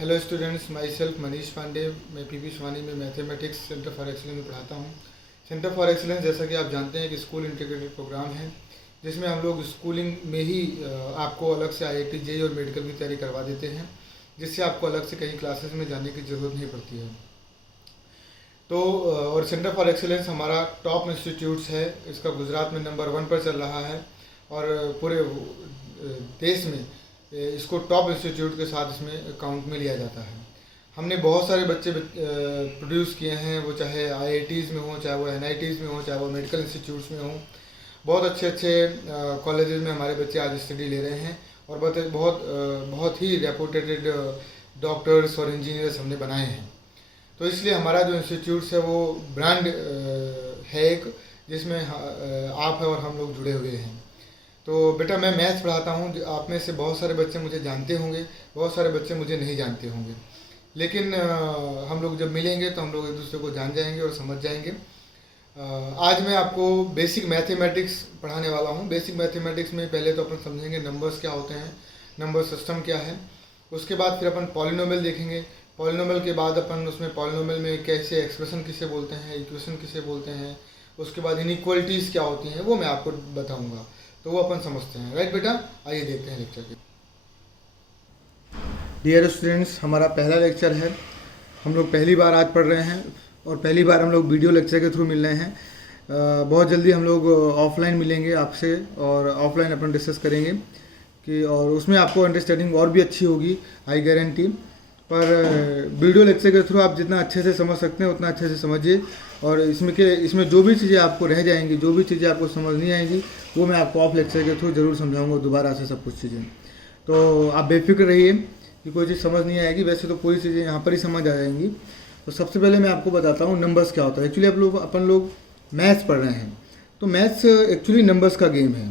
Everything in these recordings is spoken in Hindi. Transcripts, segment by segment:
Hello students, myself Manish Pande. मैं पीपी स्वानी में मैथमेटिक्स सेंटर फॉर एक्सीलेंस में पढ़ाता हूँ। सेंटर फॉर एक्सीलेंस, जैसा कि आप जानते हैं, कि स्कूल इंटीग्रेटेड प्रोग्राम है, जिसमें हम लोग स्कूलिंग में ही आपको अलग से IIT JEE और मेडिकल की तैयारी करवा देते हैं, जिससे आपको अलग से कहीं क्लासेस में जाने की ज़रूरत नहीं पड़ती है। तो और सेंटर फॉर एक्सीलेंस हमारा टॉप इंस्टीट्यूट्स है। इसका गुजरात में नंबर 1 पर चल रहा है और पूरे देश में इसको टॉप इंस्टीट्यूट के साथ इसमें काउंट में लिया जाता है। हमने बहुत सारे बच्चे प्रोड्यूस किए हैं, वो चाहे IITs में हों, चाहे वो NITs में हों, चाहे वो मेडिकल इंस्टीट्यूट्स में हों। बहुत अच्छे कॉलेजेस में हमारे बच्चे आज स्टडी ले रहे हैं और बहुत ही रेपुटेटेड डॉक्टर्स और इंजीनियर्स हमने बनाए हैं। तो इसलिए हमारा जो इंस्टीट्यूट्स है वो ब्रांड है एक, जिसमें आप और हम लोग जुड़े हुए हैं। तो बेटा, मैं मैथ्स पढ़ाता हूँ। आप में से बहुत सारे बच्चे मुझे जानते होंगे, बहुत सारे बच्चे मुझे नहीं जानते होंगे, लेकिन हम लोग जब मिलेंगे तो हम लोग एक दूसरे को जान जाएंगे और समझ जाएंगे। आज मैं आपको बेसिक मैथमेटिक्स पढ़ाने वाला हूँ। बेसिक मैथमेटिक्स में पहले तो अपन समझेंगे नंबर्स क्या होते हैं, नंबर सिस्टम क्या है। उसके बाद फिर अपन पॉलिनोमियल देखेंगे। पॉलिनोमियल के बाद अपन उसमें पॉलिनोमियल में कैसे एक्सप्रेशन किसे बोलते हैं, इक्वेशन किसे बोलते हैं, उसके बाद इनइक्वलिटीज़ क्या होती हैं, वो मैं आपको बताऊँगा। तो वो अपन समझते हैं। राइट बेटा, आइए देखते हैं लेक्चर के। डियर स्टूडेंट्स, हमारा पहला लेक्चर है। हम लोग पहली बार आज पढ़ रहे हैं और पहली बार हम लोग वीडियो लेक्चर के थ्रू मिल रहे हैं। बहुत जल्दी हम लोग ऑफलाइन मिलेंगे आपसे और ऑफलाइन अपन डिस्कस करेंगे कि, और उसमें आपको अंडरस्टैंडिंग और भी अच्छी होगी, आई गारंटी। पर वीडियो लेक्चर के थ्रू आप जितना अच्छे से समझ सकते हैं उतना अच्छे से समझिए, और इसमें जो भी चीज़ें आपको रह जाएंगी, जो भी चीज़ें आपको समझ नहीं आएंगी, वो मैं आपको ऑफ लेक्चर के थ्रू ज़रूर समझाऊंगा दोबारा से सब कुछ चीज़ें। तो आप बेफिक्र रहिए कि कोई चीज़ समझ नहीं आएगी, वैसे तो पूरी चीज़ें यहाँ पर ही समझ आ जाएंगी। तो सबसे पहले मैं आपको बताता हूँ नंबर्स क्या होता है। एक्चुअली अपन लोग मैथ्स पढ़ रहे हैं, तो मैथ्स एक्चुअली नंबर्स का गेम है।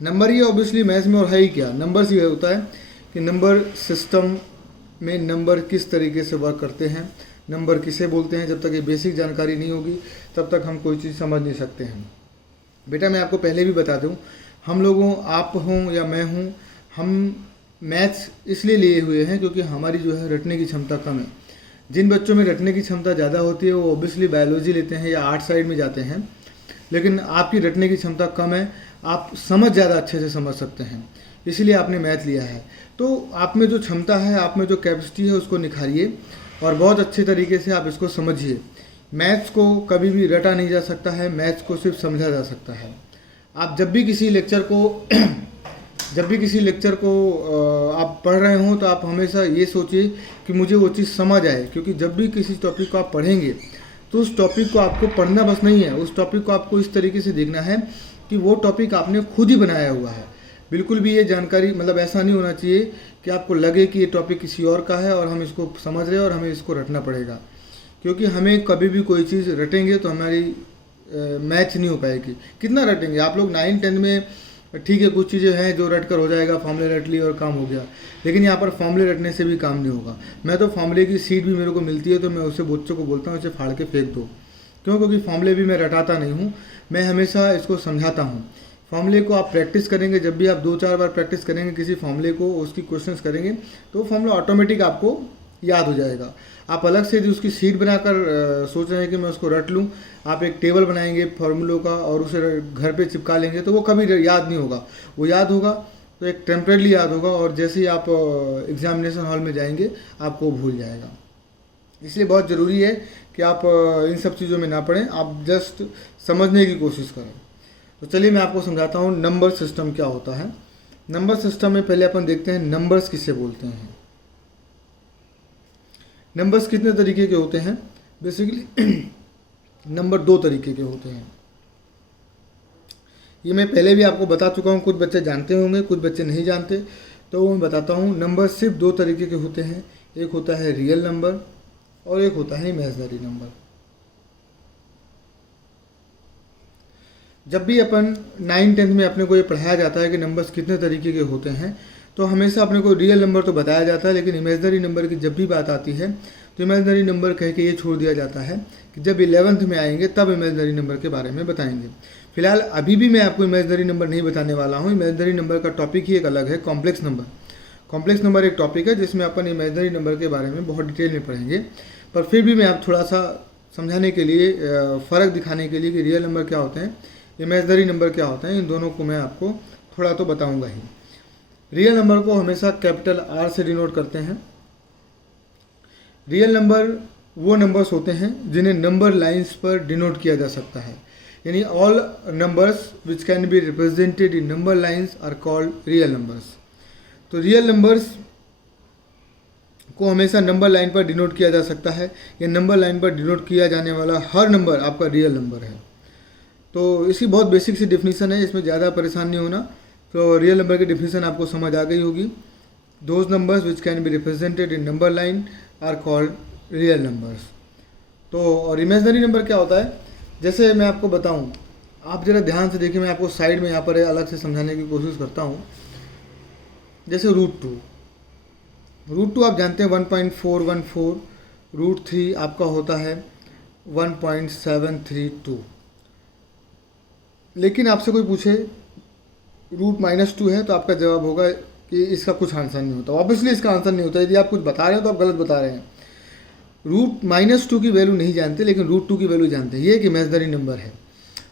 नंबर ही ऑब्वियसली मैथ्स में और है ही क्या, नंबर्स ही होता है कि नंबर सिस्टम में नंबर किस तरीके से वर्क करते हैं, नंबर किसे बोलते हैं। जब तक ये बेसिक जानकारी नहीं होगी तब तक हम कोई चीज़ समझ नहीं सकते हैं। बेटा, मैं आपको पहले भी बता दूं, हम लोगों, आप हों या मैं हूं, हम मैथ्स इसलिए लिए हुए हैं क्योंकि हमारी जो है रटने की क्षमता कम है। जिन बच्चों में रटने की क्षमता ज़्यादा होती है वो ऑब्वियसली बायोलॉजी लेते हैं या आर्ट साइड में जाते हैं, लेकिन आपकी रटने की क्षमता कम है, आप समझ ज़्यादा अच्छे से समझ सकते हैं, इसलिए आपने मैथ लिया है। तो आप में जो क्षमता है, आप में जो कैपेसिटी है, उसको निखारिए और बहुत अच्छे तरीके से आप इसको समझिए। मैथ्स को कभी भी रटा नहीं जा सकता है, मैथ्स को सिर्फ समझा जा सकता है। आप जब भी किसी लेक्चर को आप पढ़ रहे हो तो आप हमेशा ये सोचिए कि मुझे वो चीज़ समझ आए, क्योंकि जब भी किसी टॉपिक को आप पढ़ेंगे तो उस टॉपिक को आपको पढ़ना बस नहीं है, उस टॉपिक को आपको इस तरीके से देखना है कि वो टॉपिक आपने खुद ही बनाया हुआ है। बिल्कुल भी ये जानकारी, मतलब ऐसा नहीं होना चाहिए कि आपको लगे कि ये टॉपिक किसी और का है और हम इसको समझ रहे हैं और हमें इसको रटना पड़ेगा, क्योंकि हमें कभी भी कोई चीज़ रटेंगे तो हमारी मैच नहीं हो पाएगी। कितना रटेंगे आप लोग 9-10 में, ठीक है, कुछ चीज़ें हैं जो रट कर हो जाएगा, फॉर्मूले रट लिए और काम हो गया, लेकिन यहाँ पर फॉर्मूले रटने से भी काम नहीं होगा। मैं तो फॉर्मूले की सीट भी मेरे को मिलती है तो मैं उसे बच्चों को बोलता हूँ इसे फाड़ के फेंक दो। क्यों? क्योंकि फॉर्मूले भी मैं रटाता नहीं हूँ, मैं हमेशा इसको समझाता हूँ। फॉर्मूले को आप प्रैक्टिस करेंगे, जब भी आप 2-4 बार प्रैक्टिस करेंगे किसी फॉर्मूले को, उसकी क्वेश्चंस करेंगे तो वो फॉर्मूला ऑटोमेटिक आपको याद हो जाएगा। आप अलग से उसकी सीट बनाकर सोच रहे हैं कि मैं उसको रट लूँ, आप एक टेबल बनाएंगे फॉर्मूलों का और उसे घर पे चिपका लेंगे तो वो कभी याद नहीं होगा। वो याद होगा तो एक टेम्परेरी याद होगा, और जैसे ही आप एग्जामिनेशन हॉल में जाएंगे आपको भूल जाएगा। इसलिए बहुत ज़रूरी है कि आप इन सब चीज़ों में ना पड़ें, आप जस्ट समझने की कोशिश करें। तो चलिए मैं आपको समझाता हूँ नंबर सिस्टम क्या होता है। नंबर सिस्टम में पहले अपन देखते हैं नंबर्स किसे बोलते हैं। नंबर्स कितने तरीके के होते हैं? बेसिकली नंबर 2 तरीके के होते हैं। ये मैं पहले भी आपको बता चुका हूँ, कुछ बच्चे जानते होंगे, कुछ बच्चे नहीं जानते, तो वो मैं बताता हूँ। नंबर सिर्फ 2 तरीके के होते हैं, एक होता है रियल नंबर और एक होता है इमेजिनरी नंबर। जब भी अपन 9-10 में अपने को ये पढ़ाया जाता है कि नंबर्स कितने तरीके के होते हैं, तो हमेशा अपने को रियल नंबर तो बताया जाता है, लेकिन इमेजिनरी नंबर की जब भी बात आती है तो इमेजिनरी नंबर कह के ये छोड़ दिया जाता है कि जब 11th में आएंगे तब इमेजिनरी नंबर के बारे में बताएंगे। फिलहाल अभी भी मैं आपको इमेजिनरी नंबर नहीं बताने वाला हूँ। इमेजिनरी नंबर का टॉपिक ही एक अलग है, कॉम्प्लेक्स नंबर। कॉम्प्लेक्स नंबर एक टॉपिक है जिसमें अपन इमेजिनरी नंबर के बारे में बहुत डिटेल में पढ़ेंगे, पर फिर भी मैं आप थोड़ा सा समझाने के लिए, फ़र्क दिखाने के लिए कि रियल नंबर क्या होते हैं, इमेजिनरी नंबर क्या होते हैं, इन दोनों को मैं आपको थोड़ा तो बताऊंगा ही। रियल नंबर को हमेशा कैपिटल आर से डिनोट करते हैं। रियल नंबर वो नंबर्स होते हैं जिन्हें नंबर लाइंस पर डिनोट किया जा सकता है, यानी all numbers which can be represented in number lines are called real numbers. तो रियल नंबर्स को हमेशा नंबर लाइन पर डिनोट किया जा सकता है, या नंबर लाइन पर डिनोट किया जाने वाला हर नंबर आपका रियल नंबर है। तो इसकी बहुत बेसिक सी डिफिनीसन है, इसमें ज़्यादा परेशान नहीं होना। तो रियल नंबर की डिफिनीसन आपको समझ आ गई होगी। Those numbers which can be represented in number line are called real numbers. तो और इमेजिनरी नंबर क्या होता है, जैसे मैं आपको बताऊं, आप ज़रा ध्यान से देखिए, मैं आपको साइड में यहाँ पर अलग से समझाने की कोशिश करता हूँ। जैसे रूट टू आप जानते हैं 1.414, √3 आपका होता है 1.732। लेकिन आपसे कोई पूछे √-2 है तो आपका जवाब होगा कि इसका कुछ आंसर नहीं होता। ऑब्वियसली इसका आंसर नहीं होता, यदि आप कुछ बता रहे हो तो आप गलत बता रहे हैं। √-2 की वैल्यू नहीं जानते, लेकिन √2 की वैल्यू जानते हैं। ये एक इमेजिनरी नंबर है।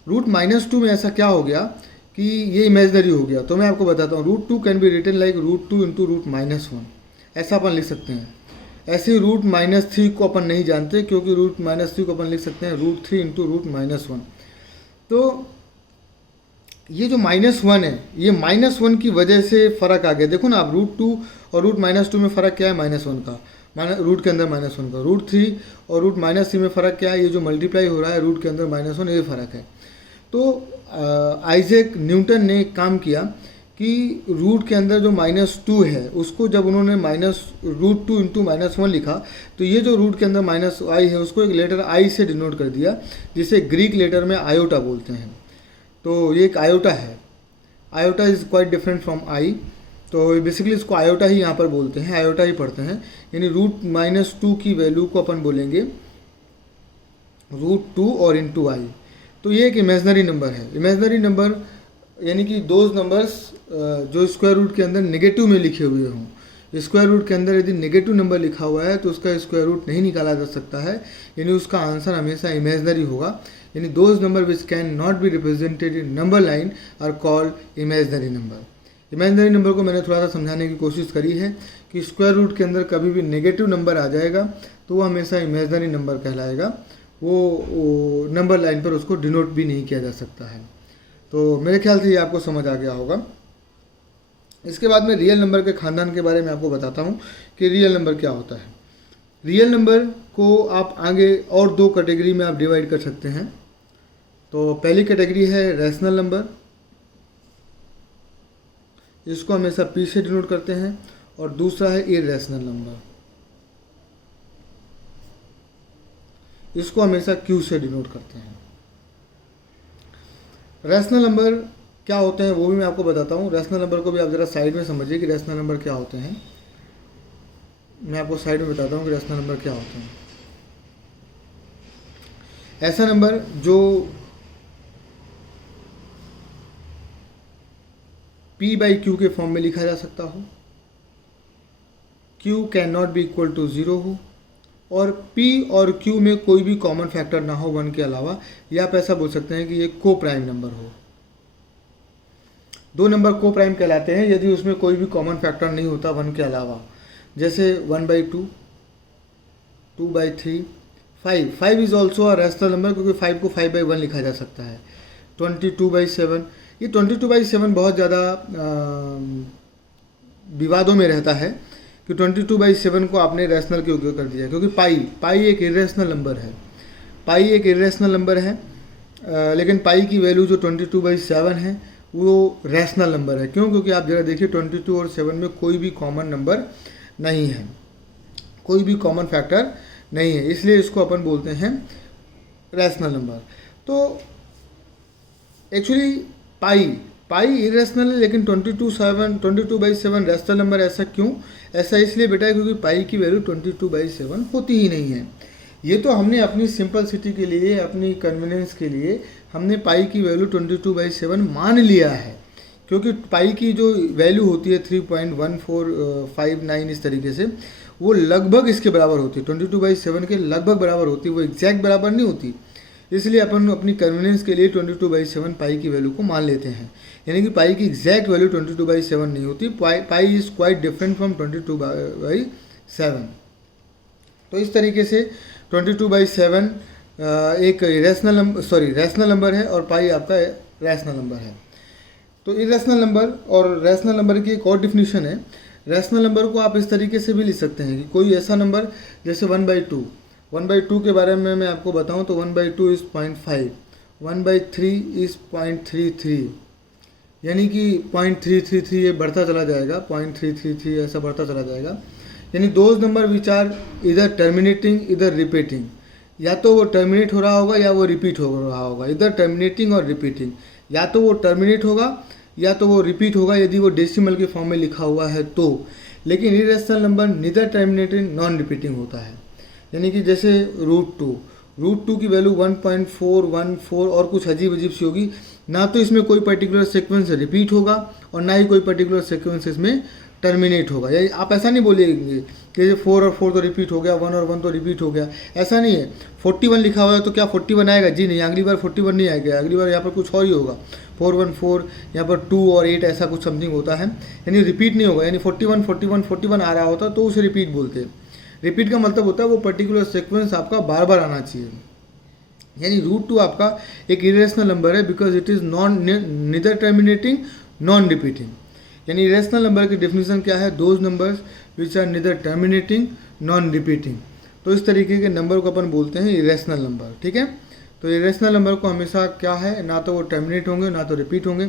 √-2 में ऐसा क्या हो गया कि ये इमेजिनरी हो गया, तो मैं आपको बताता हूँ। √2 can be written like √2 into √-1, ऐसा अपन लिख सकते हैं। ऐसे √-3 को अपन नहीं जानते, क्योंकि √-3 को अपन लिख सकते हैं √3 इंटू √-1। तो ये जो -1 है, ये -1 की वजह से फ़र्क आ गया। देखो ना आप, √2 और √-2 में फ़र्क क्या है, -1 का, रूट के अंदर -1 का। √3 और √-3 में फ़र्क क्या है, ये जो मल्टीप्लाई हो रहा है रूट के अंदर -1, ये फ़र्क है। तो आइजैक न्यूटन ने एक काम किया कि रूट के अंदर जो -2 है उसको जब उन्होंने √2 इंटू -1 लिखा, तो ये जो रूट के अंदर -i है उसको एक लेटर आई से डिनोट कर दिया, जिसे ग्रीक लेटर में आयोटा बोलते हैं। तो ये एक आयोटा है। Iota is quite different from I, तो बेसिकली इसको आयोटा ही यहाँ पर बोलते हैं, आयोटा ही पढ़ते हैं। यानी √-2 की वैल्यू को अपन बोलेंगे √2 और इंटू आई। तो ये एक इमेजिनरी नंबर है। इमेजिनरी नंबर यानी कि दोज नंबर्स जो स्क्वायर रूट के अंदर नेगेटिव में लिखे हुए हों। स्क्वायर रूट के अंदर यदि नेगेटिव नंबर लिखा हुआ है तो उसका स्क्वायर रूट नहीं निकाला जा सकता है, यानी उसका आंसर हमेशा इमेजिनरी होगा। यानी those number which can not be represented in number line are called imaginary number. Imaginary number को मैंने थोड़ा सा समझाने की कोशिश करी है कि स्क्वायर रूट के अंदर कभी भी नेगेटिव नंबर आ जाएगा तो वो हमेशा इमेजिनरी नंबर कहलाएगा। वो नंबर लाइन पर उसको डिनोट भी नहीं किया जा सकता है। तो मेरे ख्याल से ये आपको समझ आ गया होगा। इसके बाद में रियल नंबर के खानदान के बारे में आपको बताता हूँ कि रियल नंबर क्या होता है। रियल नंबर को आप आगे और 2 कैटेगरी में आप डिवाइड कर सकते हैं। तो पहली कैटेगरी है रैशनल नंबर, इसको हमेशा P से डिनोट करते हैं, और दूसरा है इररेशनल नंबर, इसको हमेशा Q से डिनोट करते हैं। रैशनल नंबर क्या होते हैं वो भी मैं आपको बताता हूँ। रैशनल नंबर को भी आप ज़रा साइड में समझिए कि रैशनल नंबर क्या होते हैं। मैं आपको साइड में बताता हूँ कि रैशनल नंबर क्या होते हैं। ऐसा नंबर जो P/Q के फॉर्म में लिखा जा सकता हो, Q can not be equal to 0 हो, और P और Q में कोई भी कॉमन फैक्टर ना हो 1 के अलावा, या आप ऐसा बोल सकते हैं कि ये को प्राइम नंबर हो। 2 नंबर को प्राइम कहलाते हैं यदि उसमें कोई भी कॉमन फैक्टर नहीं होता 1 के अलावा, जैसे 1/2, 2/3, 5 is also a rational number, क्योंकि 5 को 5/1 लिखा जा सकता है। 22/7, ये 22/7 बहुत ज़्यादा विवादों में रहता है कि 22/7 को आपने रैशनल क्यों क्यों कर दिया, क्योंकि पाई एक इरेशनल नंबर है। पाई एक इरेशनल नंबर है, लेकिन पाई की वैल्यू जो 22/7 है वो रैशनल नंबर है। क्यों? क्योंकि आप ज़रा देखिए 22 और 7 में कोई भी कॉमन नंबर नहीं है, कोई भी कॉमन फैक्टर नहीं है, इसलिए इसको अपन बोलते हैं रैशनल नंबर। तो एक्चुअली पाई इरेशनल है, लेकिन 22/7 रैशनल नंबर। ऐसा क्यों? ऐसा इसलिए बेटा क्योंकि पाई की वैल्यू 22/7 होती ही नहीं है। ये तो हमने अपनी सिंपलिसिटी के लिए, अपनी कन्वीनियंस के लिए हमने पाई की वैल्यू 22/7 मान लिया है क्योंकि पाई की जो वैल्यू होती है 3.1459 इस तरीके से, वो लगभग इसके बराबर होती है, 22/7 के लगभग बराबर होती है, वो एग्जैक्ट बराबर नहीं होती। इसलिए अपन अपनी कन्वीनियंस के लिए 22/7 पाई की वैल्यू को मान लेते हैं। यानी कि पाई की एग्जैक्ट वैल्यू 22/7 नहीं होती, पाई इज़ क्वाइट डिफरेंट फ्रॉम 22/7। तो इस तरीके से 22/7 एक रैशनल नंबर है और पाई आपका रैशनल नंबर है। तो इरेशनल नंबर और रैशनल नंबर की एक और डिफिनीशन है। रैशनल नंबर को आप इस तरीके से भी लिख सकते हैं कि कोई ऐसा नंबर जैसे 1/2, 1/2 के बारे में मैं आपको बताऊं तो 1/2 इज़ 0.5, 1/3 इज़ 0.33, यानी कि 0.333 ये बढ़ता चला जाएगा, 0.333 ऐसा बढ़ता चला जाएगा। यानी दोज नंबर विच आर इधर टर्मिनेटिंग इधर रिपीटिंग, या तो वो टर्मिनेट हो रहा होगा या वो रिपीट हो रहा होगा, इधर टर्मिनेटिंग और रिपीटिंग, या तो वो टर्मिनेट होगा या तो वो रिपीट होगा यदि वो डेसिमल के फॉर्म में लिखा हुआ है तो। लेकिन irrational number neither terminating non repeating होता है। यानी कि जैसे √2 की वैल्यू 1.414 और कुछ अजीब सी होगी, ना तो इसमें कोई पर्टिकुलर सीक्वेंस रिपीट होगा और ना ही कोई पर्टिकुलर सीक्वेंस इसमें टर्मिनेट होगा। यानी आप ऐसा नहीं बोलेंगे कि 4 और 4 तो रिपीट हो गया, 1 और 1 तो रिपीट हो गया, ऐसा नहीं है। 41 लिखा हुआ है तो क्या 41 आएगा? जी नहीं, अगली बार 41 नहीं आएगा, अगली बार यहाँ पर कुछ और ही होगा, 414, यहाँ पर 2 और 8 ऐसा कुछ समथिंग होता है, यानी रिपीट नहीं होगा। यानी 41 41 41 आ रहा होता तो उसे रिपीट बोलते हैं। रिपीट का मतलब होता है वो पर्टिकुलर सीक्वेंस आपका बार बार आना चाहिए। यानी √2 आपका एक इरेशनल नंबर है because it is neither terminating non repeating. यानी इरेशनल नंबर की डेफिनेशन क्या है? Those numbers which are neither terminating non repeating. तो इस तरीके के नंबर को अपन बोलते हैं इरेशनल नंबर। ठीक है, तो इरेशनल नंबर को हमेशा क्या है, ना तो वो टर्मिनेट होंगे ना तो रिपीट होंगे।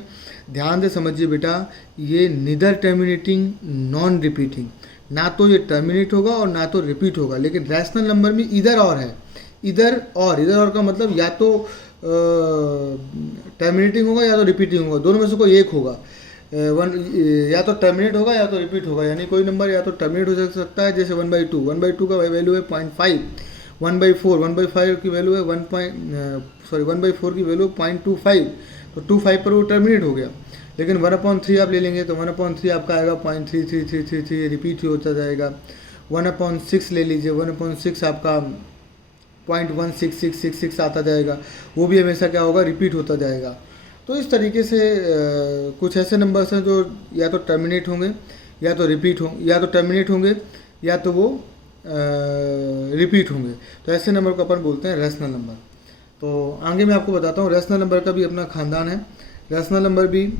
ध्यान से समझिए बेटा, ये निदर टर्मिनेटिंग नॉन रिपीटिंग, ना तो ये टर्मिनेट होगा और ना तो रिपीट होगा। लेकिन रैशनल नंबर में इधर और है, इधर और का मतलब या तो टर्मिनेटिंग होगा या तो रिपीटिंग होगा, दोनों में से कोई एक होगा। या तो टर्मिनेट होगा या तो रिपीट होगा। यानी कोई नंबर या तो टर्मिनेट हो सकता है, जैसे 1/2 का वैल्यू है 0.5, 1/4 की वैल्यू है 1/4 की वैल्यू 0.25, तो 25 पर वो टर्मिनेट हो गया। लेकिन 1/3 आप ले लेंगे तो 1/3 आपका आएगा 0.33333, रिपीट ही होता जाएगा। 1/6 ले लीजिए, 1/6 आपका 0.16666 आता जाएगा, वो भी हमेशा क्या होगा, रिपीट होता जाएगा। तो इस तरीके से कुछ ऐसे नंबर्स हैं जो या तो टर्मिनेट होंगे या तो रिपीट होंगे, या तो टर्मिनेट होंगे या तो वो रिपीट होंगे। तो ऐसे नंबर को अपन बोलते हैं रैशनल नंबर। तो आगे मैं आपको बताता हूँ, रैशनल नंबर का भी अपना खानदान है। रैशनल नंबर भी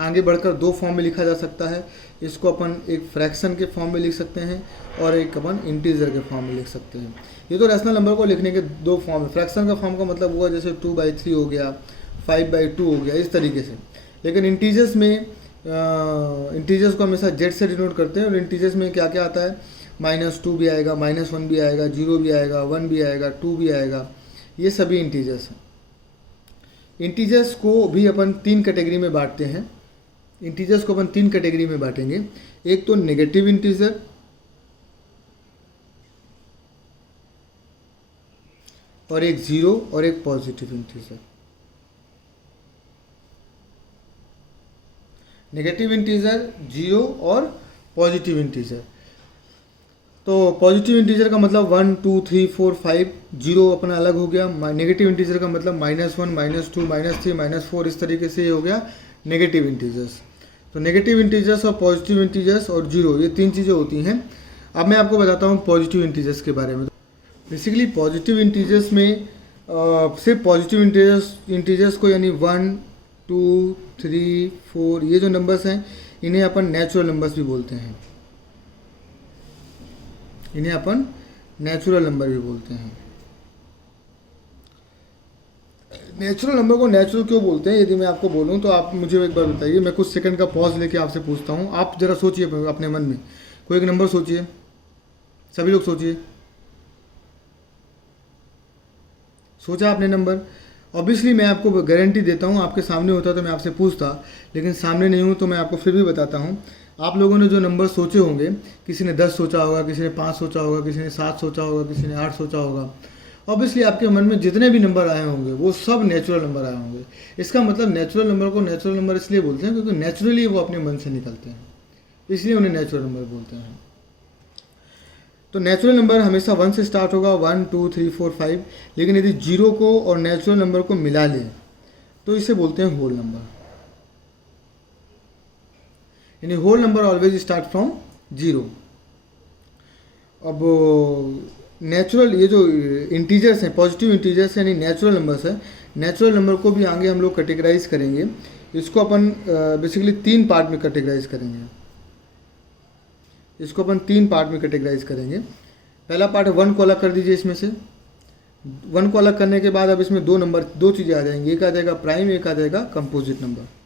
आगे बढ़कर 2 फॉर्म में लिखा जा सकता है। इसको अपन एक फ्रैक्शन के फॉर्म में लिख सकते हैं और एक अपन इंटीजर के फॉर्म में लिख सकते हैं। ये तो रैशनल नंबर को लिखने के 2 फॉर्म है। फ्रैक्शन का फॉर्म का मतलब हुआ जैसे 2/3 हो गया, 5/2 हो गया, इस तरीके से। लेकिन इंटीजर्स में इंटीजर्स को हमेशा जेड से डिनोट करते हैं और इंटीजर्स में क्या क्या आता है, -2 भी आएगा, -1 भी आएगा, 0 भी आएगा, 1 भी आएगा, 2 भी आएगा, ये सभी इंटीजर्स हैं। इंटीजर्स को भी अपन 3 कैटेगरी में बांटते हैं। इंटीजर्स को अपन 3 कैटेगरी में बांटेंगे। एक तो नेगेटिव इंटीजर, और एक 0 और एक पॉजिटिव इंटीजर। नेगेटिव इंटीजर, 0 और पॉजिटिव इंटीजर। तो पॉजिटिव इंटीजर का मतलब 1 2 3 4 5, 0 अपना अलग हो गया। नेगेटिव इंटीजर का मतलब -1 -2 -3 -4, इस तरीके से ये हो गया नेगेटिव इंटीजर्स। तो नेगेटिव इंटीजर्स और पॉजिटिव इंटीजर्स और 0, ये 3 चीज़ें होती हैं। अब मैं आपको बताता हूँ पॉजिटिव इंटीजर्स के बारे में। बेसिकली पॉजिटिव इंटीजर्स में सिर्फ पॉजिटिव इंटीजर्स को, यानी 1 2 3 4, ये जो नंबर्स हैं इन्हें अपन नेचुरल नंबर्स भी बोलते हैं। इन्हें अपन नेचुरल नंबर भी बोलते हैं। नेचुरल नंबर को नेचुरल क्यों बोलते हैं, यदि मैं आपको बोलूं तो आप मुझे एक बार बताइए। मैं कुछ सेकंड का पॉज लेके आपसे पूछता हूं, आप जरा सोचिए अपने मन में, कोई एक नंबर सोचिए, सभी लोग सोचिए। सोचा आपने नंबर? ऑब्वियसली मैं आपको गारंटी देता हूँ, आपके सामने होता तो मैं आपसे पूछता, लेकिन सामने नहीं हूँ तो मैं आपको फिर भी बताता हूँ। आप लोगों ने जो नंबर सोचे होंगे, किसी ने 10 सोचा होगा, किसी ने 5 सोचा होगा, किसी ने 7 सोचा होगा, किसी ने 8 सोचा होगा, ऑब्वियसली आपके मन में जितने भी नंबर आए होंगे वो सब नेचुरल नंबर आए होंगे। इसका मतलब नेचुरल नंबर को नेचुरल नंबर इसलिए बोलते हैं क्योंकि नेचुरली वो अपने मन से निकलते हैं, इसलिए उन्हें नेचुरल नंबर बोलते हैं। तो नेचुरल नंबर हमेशा 1 से स्टार्ट होगा, 1 2 3 4 5, लेकिन यदि 0 को और नेचुरल नंबर को मिला लें तो इसे बोलते हैं होल नंबर। यानी whole number always start from 0। अब नेचुरल ये जो इंटीजर्स हैं, पॉजिटिव इंटीजर्स यानी नेचुरल नंबर्स है, नेचुरल नंबर को भी आगे हम लोग कैटेगराइज करेंगे। इसको अपन बेसिकली 3 पार्ट में कैटेगराइज करेंगे। इसको अपन 3 पार्ट में कैटेगराइज करेंगे। पहला पार्ट 1 को अलग कर दीजिए। इसमें से 1 को अलग करने के बाद अब इसमें 2 चीज़ें आ जाएंगी, एक आ जाएगा प्राइम, एक आ जाएगा composite number.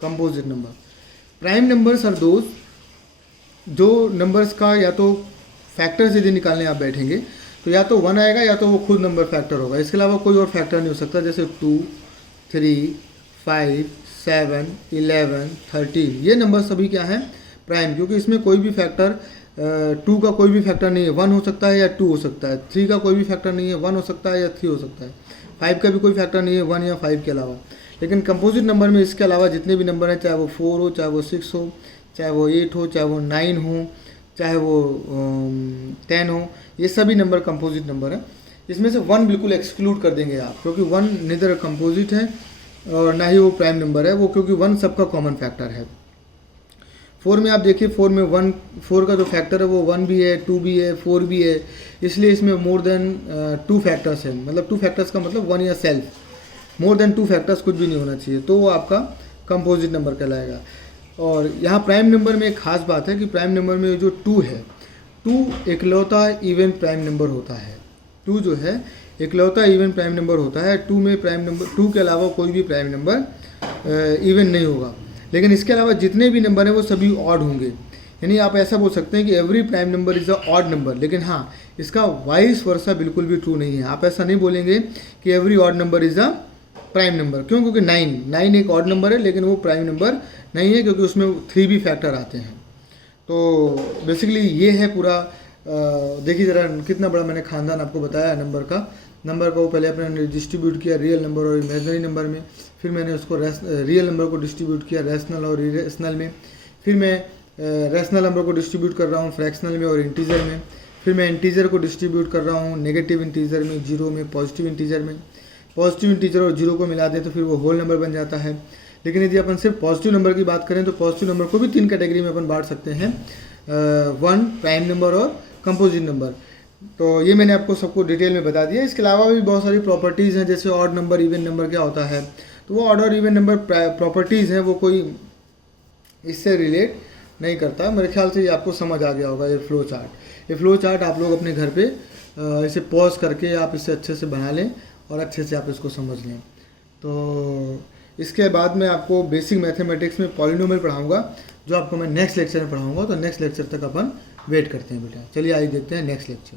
Composite number, prime numbers are those जो नंबर्स का या तो फैक्टर्स यदि निकालने आप बैठेंगे तो या तो 1 आएगा या तो वो खुद नंबर फैक्टर होगा, इसके अलावा कोई और फैक्टर नहीं हो सकता। जैसे 2 3 5 7 11 13, ये नंबर सभी क्या हैं, प्राइम, क्योंकि इसमें कोई भी फैक्टर 2 का कोई भी फैक्टर नहीं है, 1 हो सकता है या 2 हो सकता है। 3 का कोई भी फैक्टर नहीं है, 1 हो सकता है या 3 हो सकता है। 5 का भी कोई फैक्टर नहीं है 1 या 5 के अलावा। लेकिन कंपोजिट नंबर में इसके अलावा जितने भी नंबर हैं, चाहे वो 4 हो, चाहे वो 6 हो, चाहे वो 8 हो, चाहे वो 9 हो, चाहे वो 10 हो, ये सभी नंबर कंपोजिट नंबर हैं। इसमें से 1 बिल्कुल एक्सक्लूड कर देंगे आप, क्योंकि 1 निदर कंपोजिट है और ना ही वो प्राइम नंबर है, वो क्योंकि 1 सबका कॉमन फैक्टर है। 4 में आप देखिए, 4 का जो फैक्टर है वो 1 भी है, 2 भी है, 4 भी है, इसलिए इसमें मोर देन 2 फैक्टर्स हैं। मतलब 2 फैक्टर्स का मतलब 1 या सेल्फ, मोर देन 2 फैक्टर्स कुछ भी नहीं होना चाहिए, तो वो आपका कंपोजिट नंबर कहलाएगा। और यहाँ प्राइम नंबर में एक खास बात है कि प्राइम नंबर में जो 2 है, 2 इकलौता इवन प्राइम नंबर होता है। 2 जो है इकलौता इवन प्राइम नंबर होता है। 2 में प्राइम नंबर 2 के अलावा कोई भी प्राइम नंबर इवन नहीं होगा। लेकिन इसके अलावा जितने भी नंबर हैं वो सभी ऑड होंगे। यानी आप ऐसा बोल सकते हैं कि every prime number is a odd number, लेकिन हाँ, इसका वाइस वर्सा बिल्कुल भी ट्रू नहीं है। आप ऐसा नहीं बोलेंगे कि every odd number is a prime number. क्यों? क्योंकि 9 एक ऑड नंबर है, लेकिन वो प्राइम नंबर नहीं है, क्योंकि उसमें 3 भी फैक्टर आते हैं। तो बेसिकली ये है पूरा। देखिए ज़रा कितना बड़ा मैंने खानदान आपको बताया नंबर का वो पहले अपने डिस्ट्रीब्यूट किया रियल नंबर और इमेजनरी नंबर में, फिर मैंने उसको रियल नंबर को डिस्ट्रीब्यूट किया रैशनल और इरेशनल में, फिर मैं रैशनल नंबर को डिस्ट्रीब्यूट कर रहा हूँ फ्रैक्शनल में और इंटीजर में, फिर मैं इंटीजर को डिस्ट्रीब्यूट कर रहा हूँ नेगेटिव इंटीजर में, 0 में, पॉजिटिव इंटीजर में। पॉजिटिव इंटीजर और 0 को मिला दें तो फिर वो होल नंबर बन जाता है। लेकिन यदि अपन सिर्फ पॉजिटिव नंबर की बात करें तो पॉजिटिव नंबर को भी 3 कैटेगरी में अपन बांट सकते हैं, 1 प्राइम नंबर और कंपोजिट नंबर। तो ये मैंने आपको सबको डिटेल में बता दिया। इसके अलावा भी बहुत सारी प्रॉपर्टीज़ हैं, जैसे ऑड नंबर इवन नंबर क्या होता है, तो वो ऑड और इवन नंबर प्रॉपर्टीज़ हैं, वो कोई इससे रिलेट नहीं करता। मेरे ख्याल से ये आपको समझ आ गया होगा। ये फ्लो चार्ट आप लोग अपने घर पे इसे पॉज करके आप इसे अच्छे से बना लें और अच्छे से आप इसको समझ लें। तो इसके बाद मैं आपको बेसिक मैथमेटिक्स में पॉलिनोमियल पढ़ाऊँगा, जो आपको मैं नेक्स्ट लेक्चर में पढ़ाऊँगा। तो नेक्स्ट लेक्चर तक अपन वेट करते हैं बेटा। चलिए आइए देखते हैं नेक्स्ट लेक्चर।